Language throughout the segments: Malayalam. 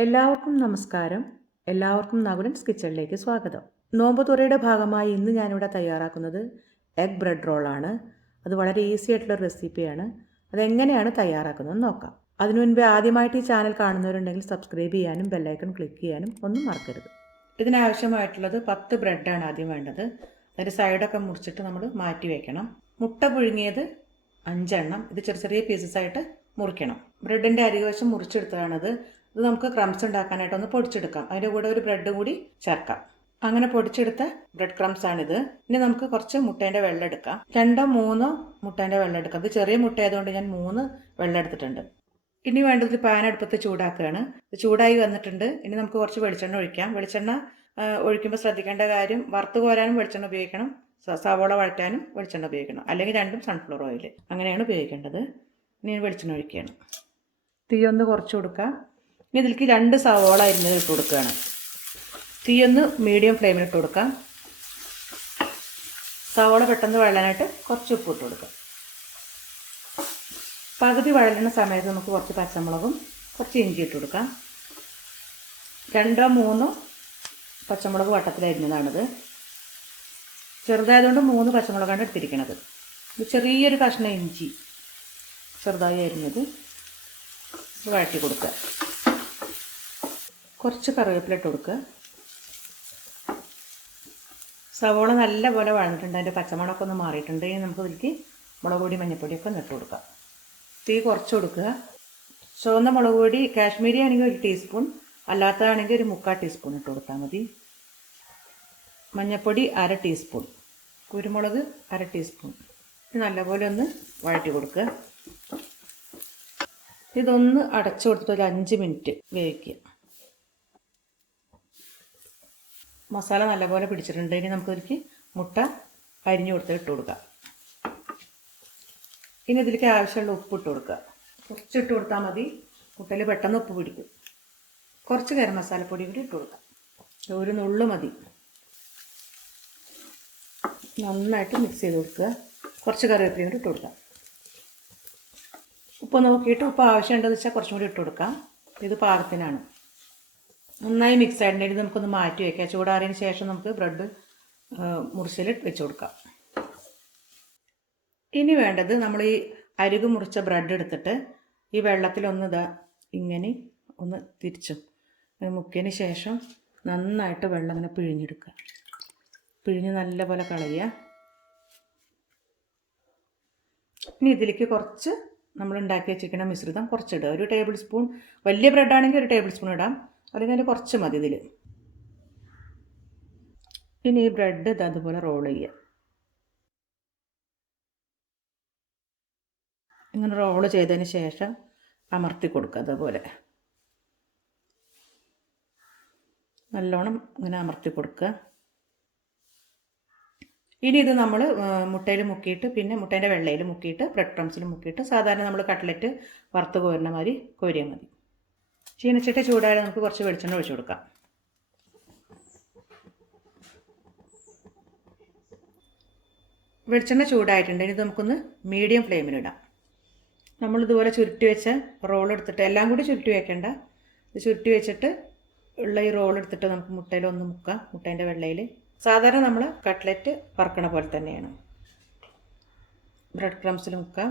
എല്ലാവർക്കും നമസ്കാരം. എല്ലാവർക്കും നകുലൻസ് കിച്ചണിലേക്ക് സ്വാഗതം. നോമ്പ് തുറയുടെ ഭാഗമായി ഇന്ന് ഞാനിവിടെ തയ്യാറാക്കുന്നത് എഗ് ബ്രെഡ് റോളാണ്. അത് വളരെ ഈസി ആയിട്ടുള്ള റെസിപ്പിയാണ്. അതെങ്ങനെയാണ് തയ്യാറാക്കുന്നത് നോക്കാം. അതിനു മുൻപ് ആദ്യമായിട്ട് ഈ ചാനൽ കാണുന്നവരുണ്ടെങ്കിൽ സബ്സ്ക്രൈബ് ചെയ്യാനും ബെല്ലൈക്കൺ ക്ലിക്ക് ചെയ്യാനും ഒന്നും മറക്കരുത്. ഇതിനാവശ്യമായിട്ടുള്ളത് 10 ബ്രെഡാണ് ആദ്യം വേണ്ടത്. അതിൻ്റെ സൈഡൊക്കെ മുറിച്ചിട്ട് നമ്മൾ മാറ്റി വയ്ക്കണം. മുട്ട പുഴുങ്ങിയത് 5 എണ്ണം. ഇത് ചെറിയ ചെറിയ പീസസ് ആയിട്ട് മുറിക്കണം. ബ്രെഡിൻ്റെ അരികവശം മുറിച്ചെടുത്തതാണത്. ഇത് നമുക്ക് ക്രംസ് ഉണ്ടാക്കാനായിട്ട് ഒന്ന് പൊടിച്ചെടുക്കാം. അതിൻ്റെ കൂടെ ഒരു ബ്രെഡ് കൂടി ചേർക്കാം. അങ്ങനെ പൊടിച്ചെടുത്ത ബ്രെഡ് ക്രംസ് ആണിത്. ഇനി നമുക്ക് കുറച്ച് മുട്ടേൻ്റെ വെള്ളം എടുക്കാം. 2-3 മുട്ടേൻ്റെ വെള്ളം എടുക്കാം. ഇത് ചെറിയ മുട്ട ആയതുകൊണ്ട് ഞാൻ 3 വെള്ളം എടുത്തിട്ടുണ്ട്. ഇനി വേണ്ടത് പാൻ അടുപ്പത്ത് ചൂടാക്കുകയാണ്. ഇത് ചൂടായി വന്നിട്ടുണ്ട്. ഇനി നമുക്ക് കുറച്ച് വെളിച്ചെണ്ണ ഒഴിക്കാം. വെളിച്ചെണ്ണ ഒഴിക്കുമ്പോൾ ശ്രദ്ധിക്കേണ്ട കാര്യം, വറുത്ത് കോരാനും വെളിച്ചെണ്ണ ഉപയോഗിക്കണം, സവോള വഴറ്റാനും വെളിച്ചെണ്ണ ഉപയോഗിക്കണം. അല്ലെങ്കിൽ രണ്ടും സൺഫ്ലവർ ഓയിൽ, അങ്ങനെയാണ് ഉപയോഗിക്കേണ്ടത്. ഇനി വെളിച്ചെണ്ണ ഒഴിക്കുകയാണ്. തീ ഒന്ന് കുറച്ച് കൊടുക്കാം. ഇനി ഇതിലേക്ക് 2 സവോള അരിഞ്ഞത് ഇട്ട് കൊടുക്കുകയാണ്. തീ ഒന്ന് മീഡിയം ഫ്ലെയിമിൽ ഇട്ട് കൊടുക്കാം. സവോള പെട്ടെന്ന് വഴലാനായിട്ട് കുറച്ച് ഉപ്പ് ഇട്ട് കൊടുക്കാം. പകുതി വഴലുന്ന സമയത്ത് നമുക്ക് കുറച്ച് പച്ചമുളകും കുറച്ച് ഇഞ്ചി ഇട്ട് കൊടുക്കാം. 2-3 പച്ചമുളക് വട്ടത്തിലരിഞ്ഞതാണിത്. ചെറുതായതുകൊണ്ട് 3 പച്ചമുളകാണ് എടുത്തിരിക്കുന്നത്. ഇത് ചെറിയൊരു കഷ്ണം ഇഞ്ചി ചെറുതായി അരിഞ്ഞത് വഴറ്റി കൊടുക്കുക. കുറച്ച് കറിവേപ്പില ഇട്ട് കൊടുക്കുക. സവോള നല്ലപോലെ വഴന്നിട്ടുണ്ട്. അതിൻ്റെ പച്ചമണമൊക്കെ ഒന്ന് മാറിയിട്ടുണ്ട്. ഇനി നമുക്ക് ഇതിലേക്ക് മുളക് പൊടി മഞ്ഞൾപ്പൊടിയൊക്കെ ഇട്ട് കൊടുക്കാം. തീ കുറച്ച് കൊടുക്കുക. ചുവന്ന മുളക് പൊടി കാശ്മീരി ആണെങ്കിൽ 1 ടീസ്പൂൺ, അല്ലാത്തതാണെങ്കിൽ ഒരു 3/4 ടീസ്പൂൺ ഇട്ട് കൊടുത്താൽ മതി. മഞ്ഞൾപ്പൊടി 1/2 ടീസ്പൂൺ, കുരുമുളക് 1/2 ടീസ്പൂൺ. നല്ലപോലെ ഒന്ന് വഴറ്റി കൊടുക്കുക. ഇതൊന്ന് അടച്ചു കൊടുത്തിട്ട് ഒരു 5 മിനിറ്റ് വേവിക്കുക. മസാല നല്ലപോലെ പിടിച്ചിട്ടുണ്ട്. ഇനി നമുക്കിതിലേക്ക് മുട്ട അരിഞ്ഞു കൊടുത്ത് ഇട്ട് കൊടുക്കാം. ഇനി ഇതിലേക്ക് ആവശ്യമുള്ള ഉപ്പ് ഇട്ട് കൊടുക്കുക. കുറച്ച് ഇട്ട് കൊടുത്താൽ മതി, മുട്ടയിൽ പെട്ടെന്ന് ഉപ്പ് പിടിക്കും. കുറച്ച് ഗരം മസാലപ്പൊടി കൂടി ഇട്ട് കൊടുക്കാം. ഒരു നുള്ളു മതി. നന്നായിട്ട് മിക്സ് ചെയ്ത് കൊടുക്കുക. കുറച്ച് കറിവേപ്പിലയും കൂടി ഇട്ട് കൊടുക്കാം. ഉപ്പ് നോക്കിയിട്ട് ഉപ്പ് ആവശ്യമുണ്ടെന്ന് വെച്ചാൽ കുറച്ചും കൂടി ഇട്ട് കൊടുക്കാം. ഇത് പാകത്തിനാണ്. നന്നായി മിക്സ് ആയിട്ടുണ്ടെങ്കിൽ നമുക്കൊന്ന് മാറ്റി വയ്ക്കാം. ചൂടാറിയതിന് ശേഷം നമുക്ക് ബ്രെഡ് മുറിച്ചിൽ വെച്ച് കൊടുക്കാം. ഇനി വേണ്ടത്, നമ്മൾ ഈ അരികു മുറിച്ച ബ്രെഡ് എടുത്തിട്ട് ഈ വെള്ളത്തിലൊന്ന് ഇങ്ങനെ ഒന്ന് തിരിച്ചും മുക്കിയതിന് ശേഷം നന്നായിട്ട് വെള്ളം ഇങ്ങനെ പിഴിഞ്ഞെടുക്കുക. പിഴിഞ്ഞ് നല്ലപോലെ കളയുക. ഇനി ഇതിലേക്ക് കുറച്ച് നമ്മൾ ഉണ്ടാക്കി വെച്ചിരിക്കുന്ന മിശ്രിതം കുറച്ചിടുക. 1 ടേബിൾ സ്പൂൺ, വലിയ ബ്രെഡാണെങ്കിൽ 1 ടേബിൾ സ്പൂൺ ഇടാം, അല്ലെങ്കിൽ അതിന് കുറച്ച് മതി ഇതിൽ. ഇനി ഈ ബ്രെഡ് അതുപോലെ റോൾ ചെയ്യുക. ഇങ്ങനെ റോൾ ചെയ്തതിന് ശേഷം അമർത്തി കൊടുക്കുക. അതുപോലെ നല്ലോണം ഇങ്ങനെ അമർത്തി കൊടുക്കുക. ഇനി ഇത് നമ്മൾ മുട്ടയിൽ മുക്കിയിട്ട്, പിന്നെ മുട്ടേൻ്റെ വെള്ളയിൽ മുക്കിയിട്ട്, ബ്രെഡ് ക്രംസിൽ മുക്കിയിട്ട്, സാധാരണ നമ്മൾ കട്ട്ലറ്റ് വറുത്ത് കോരുന്ന മാതിരി കോരിയാൽ മതി. ചീനച്ചട്ടി ചൂടായാലും നമുക്ക് കുറച്ച് വെളിച്ചെണ്ണ ഒഴിച്ചു കൊടുക്കാം. വെളിച്ചെണ്ണ ചൂടായിട്ടുണ്ടെങ്കിൽ ഇത് നമുക്കൊന്ന് മീഡിയം ഫ്ലെയിമിലിടാം. നമ്മളിതുപോലെ ചുരുട്ടി വെച്ച റോൾ എടുത്തിട്ട്, എല്ലാം കൂടി ചുരുട്ടി വയ്ക്കേണ്ട, ഇത് ചുരുട്ടി വെച്ചിട്ട് ഉള്ള ഈ റോൾ എടുത്തിട്ട് നമുക്ക് മുട്ടയിലൊന്ന് മുക്കാം. മുട്ടേൻ്റെ വെള്ളയിൽ സാധാരണ നമ്മൾ കട്ട്ലറ്റ് വറക്കണ പോലെ തന്നെയാണ്. ബ്രെഡ് ക്രംസിൽ മുക്കാം.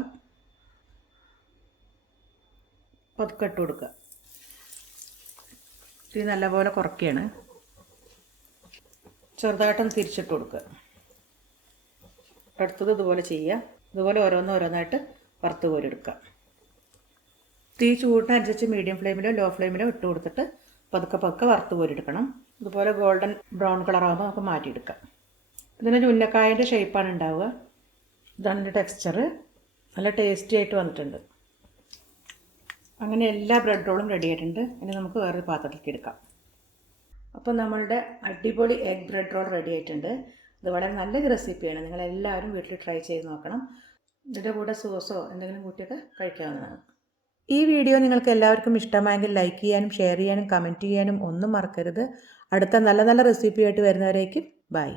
പതുക്കെ ഇട്ട് കൊടുക്കുക. ഇത് നല്ലപോലെ കുറയ്ക്കുകയാണ്. ചെറുതായിട്ടൊന്ന് തിരിച്ചിട്ട് കൊടുക്കുക. അടുത്തത് ഇതുപോലെ ചെയ്യുക. ഇതുപോലെ ഓരോന്നായിട്ട് വറുത്ത് കോരിയെടുക്കുക. തീ ചൂടിനനുസരിച്ച് മീഡിയം ഫ്ലെയിമിലോ ലോ ഫ്ലെയിമിലോ ഇട്ട് കൊടുത്തിട്ട് പതുക്കെ വറുത്ത് കോരിയെടുക്കണം. ഇതുപോലെ ഗോൾഡൻ ബ്രൗൺ കളറാകുമ്പോൾ നമുക്ക് മാറ്റിയെടുക്കാം. ഇതിനൊരു ഉന്നക്കായൻ്റെ ഷേപ്പാണ് ഉണ്ടാവുക. ഇതാണ് ഇതിൻ്റെ ടെക്സ്ചർ. നല്ല ടേസ്റ്റി ആയിട്ട് വന്നിട്ടുണ്ട്. അങ്ങനെ എല്ലാ ബ്രെഡ് റോളും റെഡി ആയിട്ടുണ്ട്. ഇനി നമുക്ക് വേറൊരു പാത്രത്തിലേക്ക് എടുക്കാം. അപ്പോൾ നമ്മളുടെ അടിപൊളി എഗ് ബ്രെഡ് റോൾ റെഡി ആയിട്ടുണ്ട്. ഇത് വളരെ നല്ലൊരു റെസിപ്പിയാണ്. നിങ്ങളെല്ലാവരും വീട്ടിൽ ട്രൈ ചെയ്ത് നോക്കണം. ഇതിൻ്റെ കൂടെ സോസോ എന്തെങ്കിലും കൂട്ടിയൊക്കെ കഴിക്കാവുന്നതാണ്. ഈ വീഡിയോ നിങ്ങൾക്ക് എല്ലാവർക്കും ഇഷ്ടമായെങ്കിൽ ലൈക്ക് ചെയ്യാനും ഷെയർ ചെയ്യാനും കമൻറ്റ് ചെയ്യാനും ഒന്നും മറക്കരുത്. അടുത്ത നല്ല നല്ല റെസിപ്പിയായിട്ട് വരുന്നവരേക്കും ബൈ.